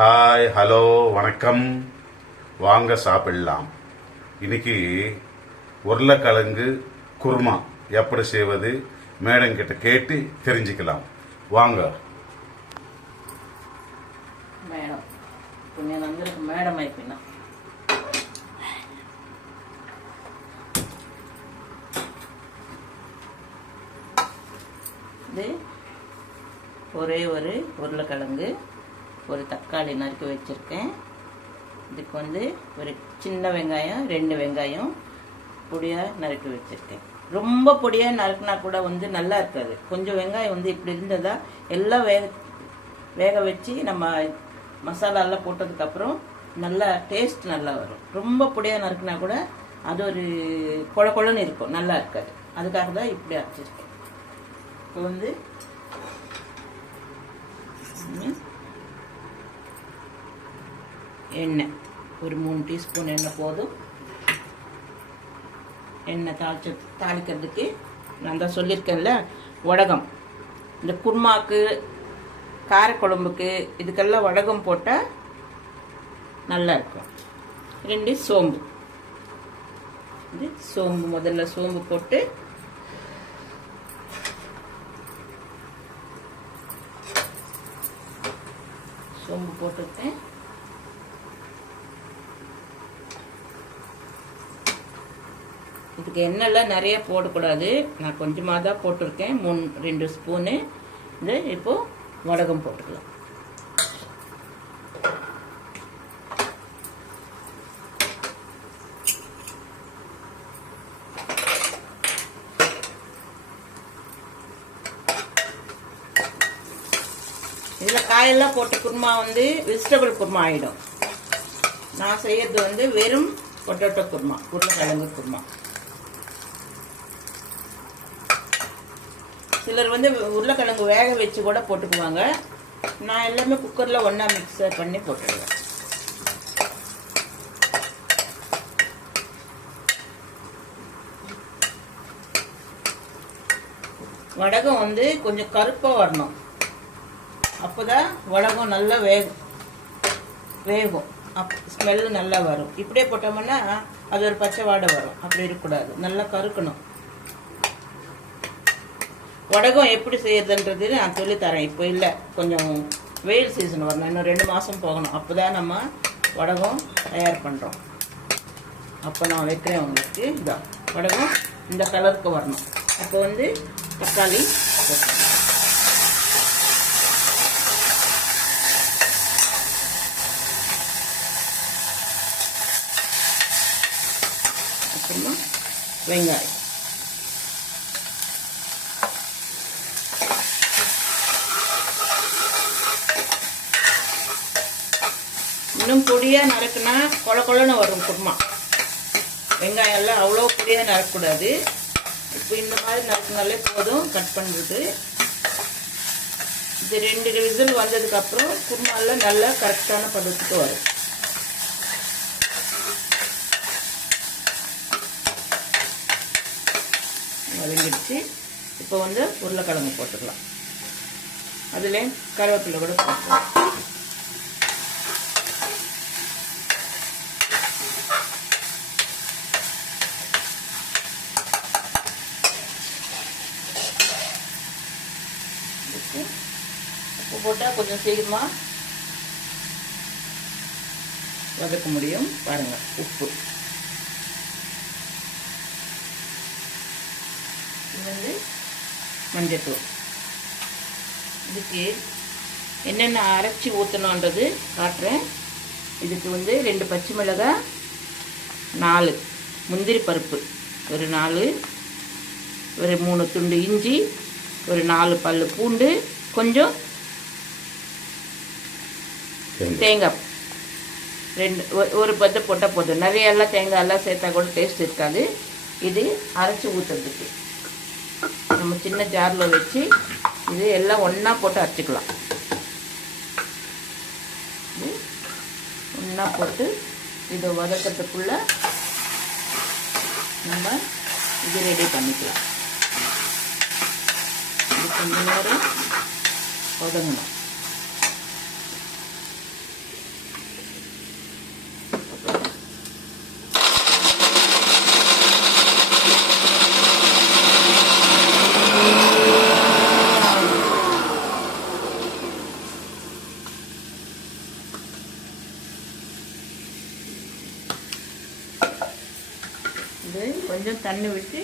Hi hello வணக்கம். வாங்க சாப்பிடலாம். இன்னைக்கு உருளைக்கிழங்கு குருமா எப்படி செய்வது மேடம் கிட்ட கேட்டு தெரிஞ்சுக்கலாம். வாங்க మేడం ఇప్పుడు నేను అందరికి మేడం అయిపోయినా. இது ஒரே ஒரு உருளைக்கிழங்கு, ஒரு தக்காளி நறுக்கி வச்சுருக்கேன். இதுக்கு ஒரு சின்ன வெங்காயம், 2 வெங்காயம் பொடியாக நறுக்கி வச்சுருக்கேன். ரொம்ப பொடியாக நறுக்கினா கூட நல்லா இருக்காது. கொஞ்சம் வெங்காயம் இப்படி இருந்ததா எல்லாம் வேக வச்சு நம்ம மசாலாலாம் போட்டதுக்கப்புறம் நல்லா டேஸ்ட் நல்லா வரும். ரொம்ப பொடியாக நறுக்கினா கூட அது ஒரு கொழ கொழன்னு இருக்கும், நல்லா இருக்காது. அதுக்காக தான் இப்படி அரைச்சிருக்கேன். இப்போ எண்ணெய் ஒரு 3 டீஸ்பூன் எண்ணெய் போதும். எண்ணெய் தாளிக்கிறதுக்கு நான் தான் சொல்லியிருக்கேன்ல, வடகம். இந்த குருமாக்கு, காரக்குழம்புக்கு இதுக்கெல்லாம் வடகம் போட்டால் நல்லா இருக்கும். 2 சோம்பு. இது சோம்பு, முதல்ல சோம்பு போட்டு சோம்பு போட்டுருக்கேன். இதுக்கு எண்ணெய்லாம் நிறைய போடக்கூடாது, நான் கொஞ்சமாக தான் போட்டிருக்கேன், 2 ஸ்பூனு. இப்போ வடகம் போட்டுக்கலாம். இதில் காயெல்லாம் போட்டு குருமா வெஜிடபிள் குருமா ஆகிடும். நான் செய்யறது வெறும் பொட்டேட்டோ குருமா, உருளைக்கிழங்கு குருமா. சிலர் உருளைக்கிழங்கு வேக வச்சு கூட போட்டுக்குவாங்க. நான் எல்லாமே குக்கரில் ஒன்றா மிக்ஸ் பண்ணி போட்டுடுவேன். வடகம் கொஞ்சம் கருப்பாக வரணும், அப்போதான் வடகம் நல்லா வேகும், ஸ்மெல்லு நல்லா வரும். இப்படியே போட்டோம்னா அது ஒரு பச்சை வாடை வரும். அப்படி இருக்கக்கூடாது, நல்லா கருக்கணும். வடகம் எப்படி செய்யறதுன்றது நான் சொல்லித்தரேன். இப்போ இல்லை, கொஞ்சம் வெயில் சீசன் வரணும், இன்னும் 2 மாதம் போகணும். அப்போ தான் நம்ம வடகம் தயார் பண்ணுறோம். அப்போ நான் வைக்கிறேன் உங்களுக்கு. இதான் வடகம் இந்த கலருக்கு வரணும். அப்போ தக்காளி அப்புறமா வெங்காயம். இன்னும் பொடியாக நறுக்குனா கொழ கொழன்னு வரும் குருமா. வெங்காயம் எல்லாம் அவ்வளோ பொடியாக நறுக்கக்கூடாது. இப்போ இந்த மாதிரி நறுக்குனாலே போதும். கட் பண்ணுறது இது 2 விசில் வந்ததுக்கப்புறம் குருமாலாம் நல்லா கரெக்டான பதத்துக்கு வரும். வதங்கிடுச்சு. இப்போ உருளைக்கிழங்கு போட்டுக்கலாம். அதில் கருவேப்பிலை கூட போட்டுக்கலாம். உப்பு போட்டால் கொஞ்சம் சீக்கிரமாக வதக்க முடியும். பாருங்கள், உப்பு. இது மஞ்சத்தூள். இதுக்கு என்னென்ன அரைச்சி ஊற்றணுன்றது காட்டுறேன். இதுக்கு 2 பச்சை மிளகாய், 4 முந்திரி பருப்பு, ஒரு 4, ஒரு 3 துண்டு இஞ்சி, ஒரு 4 பல்லு பூண்டு, கொஞ்சம் தேங்காய் 2, ஒரு பத்து போட்டால் போதும். நிறையெல்லாம் தேங்காயெல்லாம் சேர்த்தா கூட டேஸ்ட் இருக்காது. இது அரைச்சி ஊற்றுறதுக்கு நம்ம சின்ன ஜாரில் வச்சு இது எல்லாம் ஒன்றா போட்டு அரைச்சிக்கலாம். ஒன்றா போட்டு இதை வதக்கிறதுக்குள்ள நம்ம இது ரெடி பண்ணிக்கலாம். இது கொஞ்ச நேரம் வதங்கணும். இது கொஞ்சம் தண்ணி விட்டு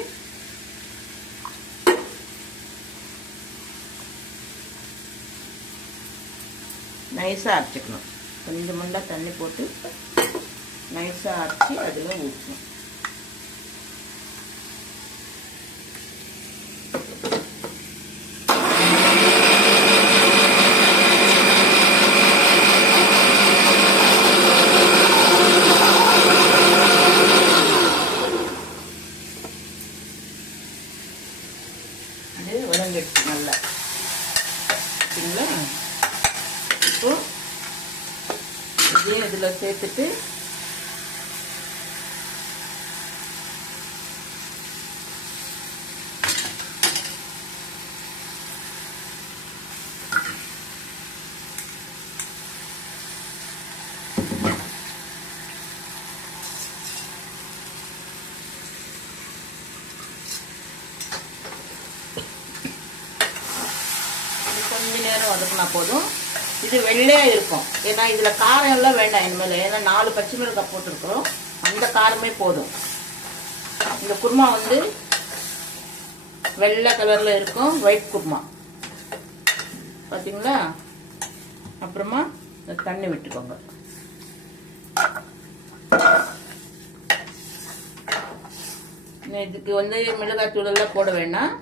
நைஸாக அரைச்சிக்கணும். கொஞ்சம் மண்டா தண்ணி போட்டு நைஸாக அரைச்சி அதில் ஊற்றணும். அது வதங்கிடுச்சு நல்லா. சரிங்களா? இப்போ இதையும் இதில் சேர்த்துட்டு கொஞ்ச நேரம் வதக்கினா போதும். இது வெள்ளையாக இருக்கும். ஏன்னா இதில் காரம் எல்லாம் வேண்டாம் இனிமேல். ஏன்னா 4 பச்சை மிளகாய் போட்டிருக்கிறோம். அந்த காரமே போதும். இந்த குருமா வந்து வெள்ளை கலரில் இருக்கும். ஒயிட் குருமா பார்த்தீங்களா? அப்புறமா தண்ணி விட்டுக்கோங்க. இதுக்கு வந்து மிளகாய் தூள் எல்லாம் போட வேண்டாம்.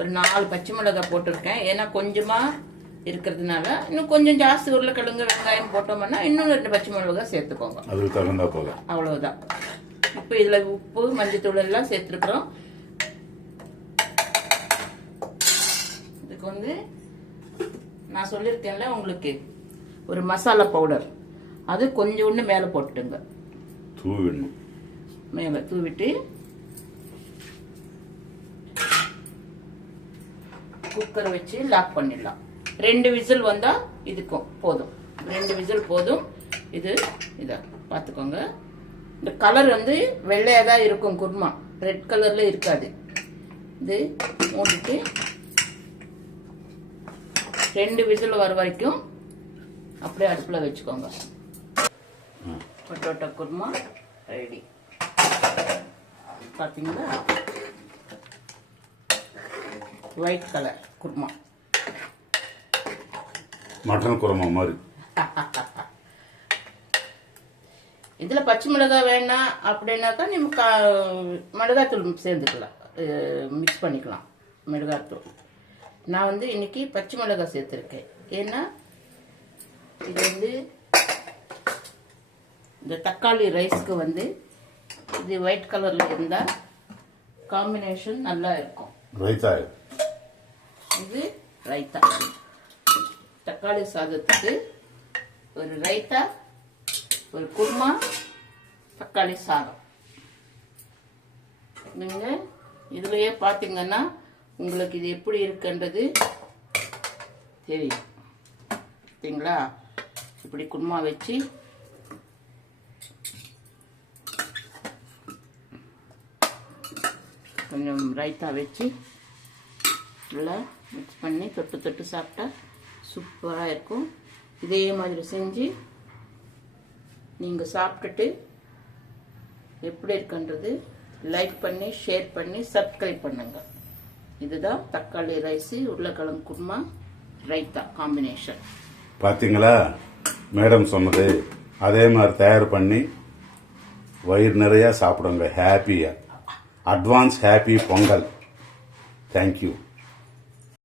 ஒரு 4 பச்சை மிளகாய் போட்டிருக்கேன். ஏன்னா கொஞ்சமாக இருக்கிறதுனால இன்னும் கொஞ்சம் ஜாஸ்தி உருளைக்கிழங்கு வெங்காயம் போட்டோம்னா இன்னும் 2 பச்சை மிளகாய் சேர்த்துக்கோங்க. அதுக்கு தகுந்தா போல. அவ்வளவுதான். இப்போ இதில் உப்பு மஞ்சத்தூள் எல்லாம் சேர்த்துருக்குறோம். இதுக்கு வந்து நான் சொல்லியிருக்கேன்ல உங்களுக்கு ஒரு மசாலா பவுடர், அது கொஞ்சோண்டு மேலே போட்டுங்க. தூவிடணும். மேலே தூவிட்டு குக்கரை வச்சு லாக் பண்ணிடலாம். 2 விசில் வந்தா இதுக்கும் போதும். 2 விசில் போதும். இதை பார்த்துக்கோங்க. இந்த கலர் வந்து வெள்ளையா தான் இருக்கும். குருமா ரெட் கலர்ல இருக்காது. இது மூடிட்டு 2 விசில் வர வரைக்கும் அப்படியே அடுப்புல வச்சுக்கோங்க. Potato kurma ready. பார்த்தீங்களா? White colour kurma. Mutton kurma மாதிரி. இதுல பச்சை மிளகாய் வேணாம் அப்படின்னாக்கா நீங்க மிளகாத்தூள் சேர்ந்துக்கலாம், மிக்ஸ் பண்ணிக்கலாம் மிளகாத்தூள். நான் வந்து இன்னைக்கு பச்சை மிளகாய் சேர்த்துருக்கேன். ஏன்னா இது வந்து இந்த தக்காளி ரைஸ்க்கு வந்து இது ஒயிட் கலர்ல இருந்தா காம்பினேஷன் நல்லா இருக்கும். ரைத்தா. இது ரைத்தா. தக்காளி சாதத்துக்கு ஒரு ரைத்தா, ஒரு குருமா, தக்காளி சாதம். நீங்க இதுலயே பாத்தீங்கன்னா உங்களுக்கு இது எப்படி இருக்குன்றது தெரியும். சரிங்களா? இப்படி குருமா வச்சு கொஞ்சம் ரைத்தா வச்சு நல்லா மிக்ஸ் பண்ணி தொட்டு தொட்டு சாப்பிட்டா சூப்பராக இருக்கும். இதே மாதிரி செஞ்சு நீங்கள் சாப்பிட்டுட்டு எப்படி இருக்குன்றது லைக் பண்ணி ஷேர் பண்ணி சப்ஸ்கிரைப் பண்ணுங்க. இதுதான் தக்காளி ரைஸு உருளைக்கிழங்கு குருமா ரைத்தா காம்பினேஷன். பார்த்தீங்களா? மேடம் சொன்னது அதே மாதிரி தயார் பண்ணி வயிறு நிறையா சாப்பிடுங்க. ஹாப்பியாக. Advance happy Pongal. தேங்க்யூ.